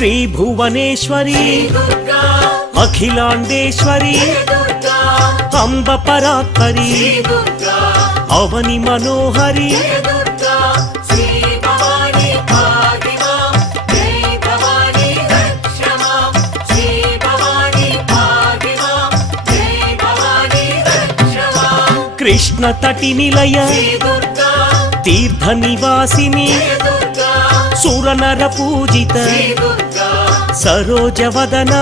శ్రీ భువనేశ్వరి అఖిలాండేశ్వరి అంబ పరాత్పరి అవని మనోహరి కృష్ణ తటి నిలయ తీర్థ నివాసిని సురనర పూజిత సరోజవదన